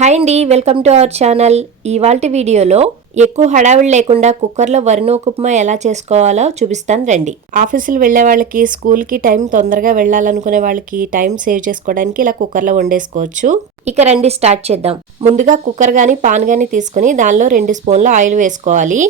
Hi అండి welcome to our channel. ఇవాళ వీడియోలో ఎక్కువ హడావిడి లేకుండా కుక్కర్లో వరినోకుప్మా ఎలా చేసుకోవాలో చూపిస్తాను రండి. ఆఫీసులు వెళ్ళే వాళ్ళకి స్కూల్కి టైం తొందరగా వెళ్ళాలనుకునే వాళ్ళకి టైం సేవ్ చేసుకోవడానికి ఇలా కుక్కర్లో వండేసుకోవచ్చు. ఇక రండి స్టార్ట్ చేద్దాం. ముందుగా కుక్కర్ గాని పాన్ గాని తీసుకుని దానిలో రెండు స్పూన్ల ఆయిల్ వేసుకోవాలి.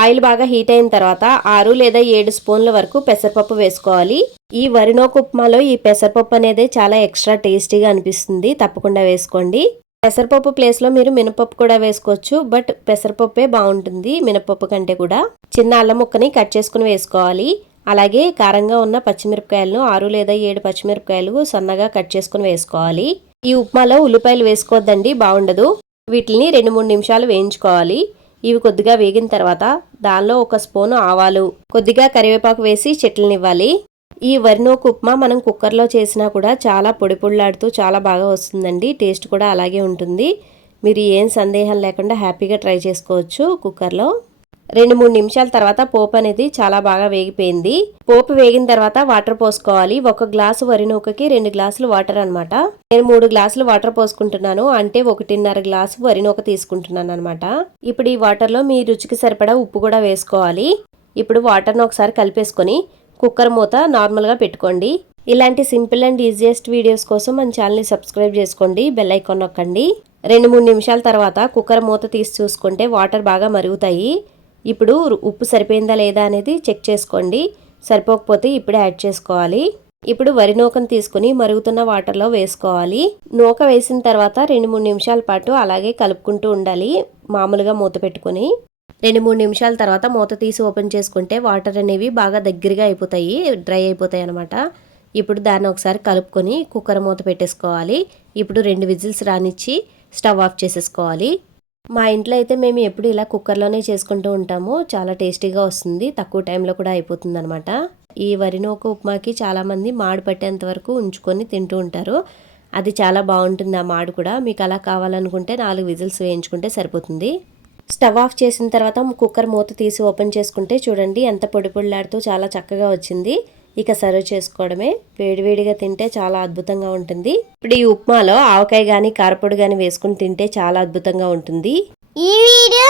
ఆయిల్ బాగా హీట్ అయిన తర్వాత ఆరు లేదా ఏడు స్పూన్ల వరకు పెసరపప్పు వేసుకోవాలి. ఈ వరినోకుప్మాలో ఈ పెసరపప్పు అనేది చాలా ఎక్స్ట్రా టేస్టీగా అనిపిస్తుంది. తప్పకుండా వేసుకోండి. పెసరపప్పు ప్లేస్లో మీరు మినపప్పు కూడా వేసుకోవచ్చు బట్ పెసరపప్పే బాగుంటుంది మినపప్పు కంటే కూడా. చిన్న అల్లం ముక్కని కట్ చేసుకుని వేసుకోవాలి. అలాగే కారంగా ఉన్న పచ్చిమిరపకాయలను ఆరు లేదా ఏడు పచ్చిమిరపకాయలు సన్నగా కట్ చేసుకుని వేసుకోవాలి. ఈ ఉప్మాలో ఉల్లిపాయలు వేసుకోవద్దండి బాగుండదు. వీటిని రెండు మూడు నిమిషాలు వేయించుకోవాలి. ఇవి కొద్దిగా వేగిన తర్వాత దానిలో ఒక స్పూను ఆవాలు కొద్దిగా కరివేపాకు వేసి చెట్లనివ్వాలి. ఈ వరినోకు ఉప్మా మనం కుక్కర్లో చేసినా కూడా చాలా పొడి పొడిలాడుతూ చాలా బాగా వస్తుందండి. టేస్ట్ కూడా అలాగే ఉంటుంది. మీరు ఏం సందేహం లేకుండా హ్యాపీగా ట్రై చేసుకోవచ్చు కుక్కర్లో. రెండు మూడు నిమిషాల తర్వాత పోపు అనేది చాలా బాగా వేగిపోయింది. పోపు వేగిన తర్వాత వాటర్ పోసుకోవాలి. ఒక గ్లాసు వరి నూకకి రెండు గ్లాసులు వాటర్ అనమాట నేను మూడు గ్లాసులు వాటర్ పోసుకుంటున్నాను. అంటే ఒకటిన్నర గ్లాసు వరి నూక తీసుకుంటున్నాను అనమాట ఇప్పుడు ఈ వాటర్లో మీ రుచికి సరిపడా ఉప్పు కూడా వేసుకోవాలి. ఇప్పుడు వాటర్ను ఒకసారి కలిపేసుకొని కుక్కర్ మూత నార్మల్గా పెట్టుకోండి. ఇలాంటి సింపుల్ అండ్ ఈజియెస్ట్ వీడియోస్ కోసం మన ఛానల్ని సబ్స్క్రైబ్ చేసుకోండి. బెల్ ఐకాన్ నొక్కండి. రెండు మూడు నిమిషాల తర్వాత కుక్కర్ మూత తీసి చూసుకుంటే వాటర్ బాగా మరుగుతాయి. ఇప్పుడు ఉప్పు సరిపోయిందా లేదా అనేది చెక్ చేసుకోండి. సరిపోకపోతే ఇప్పుడే యాడ్ చేసుకోవాలి. ఇప్పుడు వరి నూకను తీసుకుని మరుగుతున్న వాటర్లో వేసుకోవాలి. నూక వేసిన తర్వాత రెండు మూడు నిమిషాల పాటు అలాగే కలుపుకుంటూ ఉండాలి. మామూలుగా మూత పెట్టుకుని. రెండు మూడు నిమిషాల తర్వాత మూత తీసి ఓపెన్ చేసుకుంటే వాటర్ అనేవి బాగా దగ్గరగా అయిపోతాయి డ్రై అయిపోతాయి అనమాట ఇప్పుడు దాన్ని ఒకసారి కలుపుకొని కుక్కర్ మూత పెట్టేసుకోవాలి. ఇప్పుడు రెండు విజిల్స్ రానిచ్చి స్టవ్ ఆఫ్ చేసేసుకోవాలి. మా ఇంట్లో అయితే మేము ఎప్పుడు ఇలా కుక్కర్లోనే చేసుకుంటూ ఉంటాము. చాలా టేస్టీగా వస్తుంది. తక్కువ టైంలో కూడా అయిపోతుంది అనమాట ఈ వరినోక ఉప్మాకి చాలామంది మాడు పట్టేంత వరకు ఉంచుకొని తింటూ ఉంటారు. అది చాలా బాగుంటుంది ఆ మాడు కూడా. మీకు అలా కావాలనుకుంటే నాలుగు విజిల్స్ వేయించుకుంటే సరిపోతుంది. స్టవ్ ఆఫ్ చేసిన తర్వాత కుక్కర్ మూత తీసి ఓపెన్ చేసుకుంటే చూడండి ఎంత పొడి పొడిలాడుతూ చాలా చక్కగా వచ్చింది. ఇక సర్వ్ చేసుకోవడమే. వేడివేడిగా తింటే చాలా అద్భుతంగా ఉంటుంది. ఇప్పుడు ఈ ఉప్మాలో ఆవకాయ కానీ కారపొడి కానీ వేసుకుని తింటే చాలా అద్భుతంగా ఉంటుంది. ఈ వీడియో